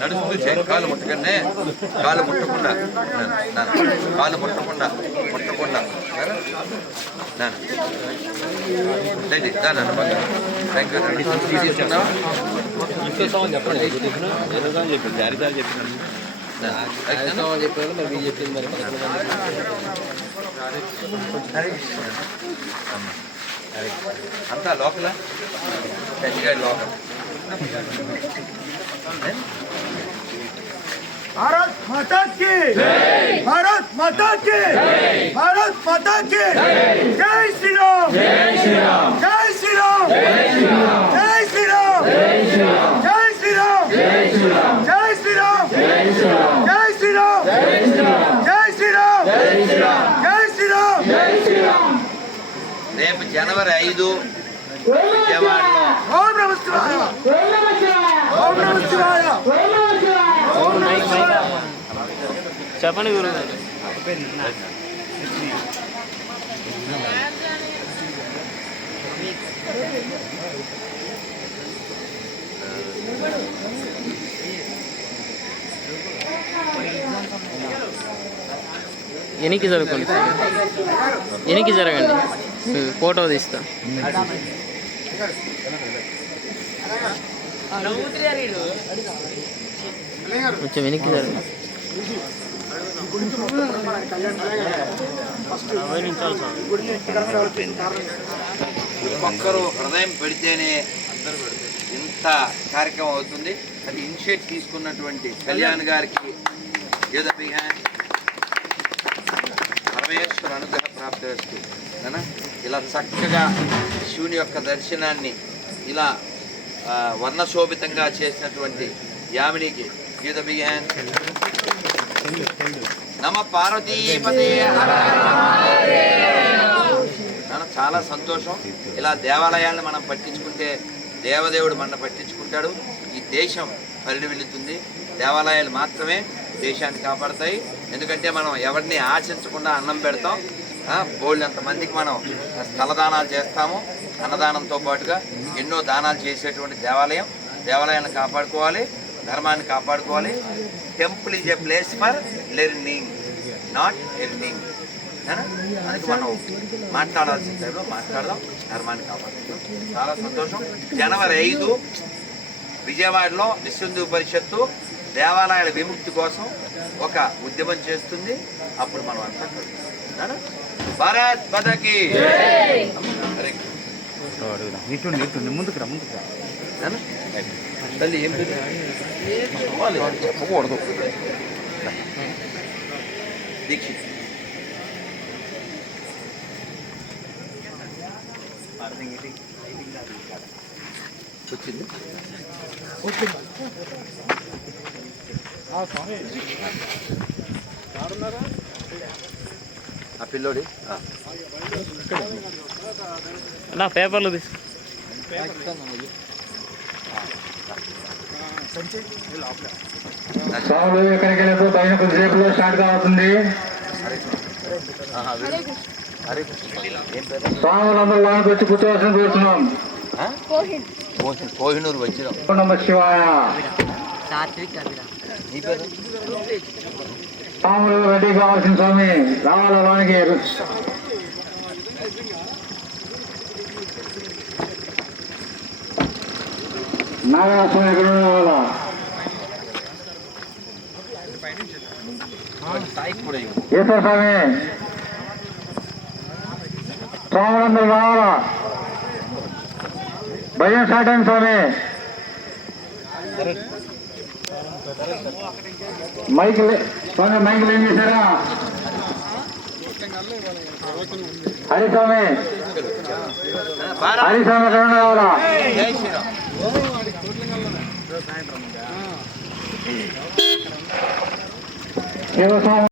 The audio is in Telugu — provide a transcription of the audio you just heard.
నడుస్తూ కాలు ముట్టకనే కాలు ముట్టకుండా కాలు ముట్టకుండా ముట్టకుండా థ్యాంక్ యూ చెప్పండి చెప్పిన. చెప్పినాను. అంతా లోపల గట్టిగా లోపల भारत माता की भारत माता की भारत माता की जय श्री राम जय श्री राम जय श्री राम రేపు జనవరి ఐదు చెప్పండి గురు. Thank you. వెనక్కి జరగండి వెనక్కి జరగండి. ఫోటో తీస్తా. కొంచెం వెనక్కి జరగండి ఒక్కరు హృదయం పెడితేనే ఇంత కార్యక్రమం అవుతుంది. అది ఇనిషియేట్ తీసుకున్నటువంటి కళ్యాణ్ గారికి ఏదో బిహాన్ పరమేశ్వర అనుగ్రహ ప్రాప్తి వస్తు ఇలా చక్కగా శివుని యొక్క దర్శనాన్ని ఇలా వర్ణశోభితంగా చేసినటువంటి యామినికి గీత బిహాన్ నమ పార్వతీపతి చాలా సంతోషం ఇలా దేవాలయాలను మనం పట్టించుకుంటే దేవదేవుడు మన పట్టించుకుంటాడు ఈ దేశం పరిడివిల్లుతుంది దేవాలయాలు మాత్రమే దేశాన్ని కాపాడతాయి. ఎందుకంటే మనం ఎవరిని ఆశించకుండా అన్నం పెడతాం. బోల్డంత మందికి మనం స్థలదానాలు చేస్తాము. అన్నదానంతో పాటుగా ఎన్నో దానాలు చేసేటువంటి దేవాలయం. దేవాలయాన్ని కాపాడుకోవాలి. ధర్మాన్ని కాపాడుకోవాలి. Temple is a place for learning not earning అందుకు మనం మాట్లాడాల్సిన టైంలో మాట్లాడదాం. ధర్మాన్ని కాపాడుకుందాం. చాలా సంతోషం. జనవరి ఐదు విజయవాడలో విశ్వందు పరిషత్తు దేవాలయాల విముక్తి కోసం ఒక ఉద్యమం చేస్తుంది. అప్పుడు మనం అంతా కలుద్దాం. భారత్ పదకి ఇటు ఇటు ముందుకు రా ముందుకు తల్లి ఏం చెప్పకూడదు. దీక్షిత్. వచ్చింది. ఆ పిల్లోడి? నా పేపర్లు తీసుకుంటుంది స్వాములందరూ లోనికి వచ్చి కూర్చోవాల్సింది కోరుతున్నాం. கோஹினூர் வச்சிடும் சாத்விக் நீ பேர் రాములు రెడ్డి కావాల్సిన స్వామి రావాలి వానికి నాగరాష్ట్రం ఎక్కడ రావాలా ఈశ్వర స్వామి రాములందరూ రావాలా భజన సాటన్ స్వామి. మైక్ స్వామి మైక్ ఏం చేశారా? హరి స్వామి. హరి స్వామి ఎక్కడ కావాలా? జై శివస్వామి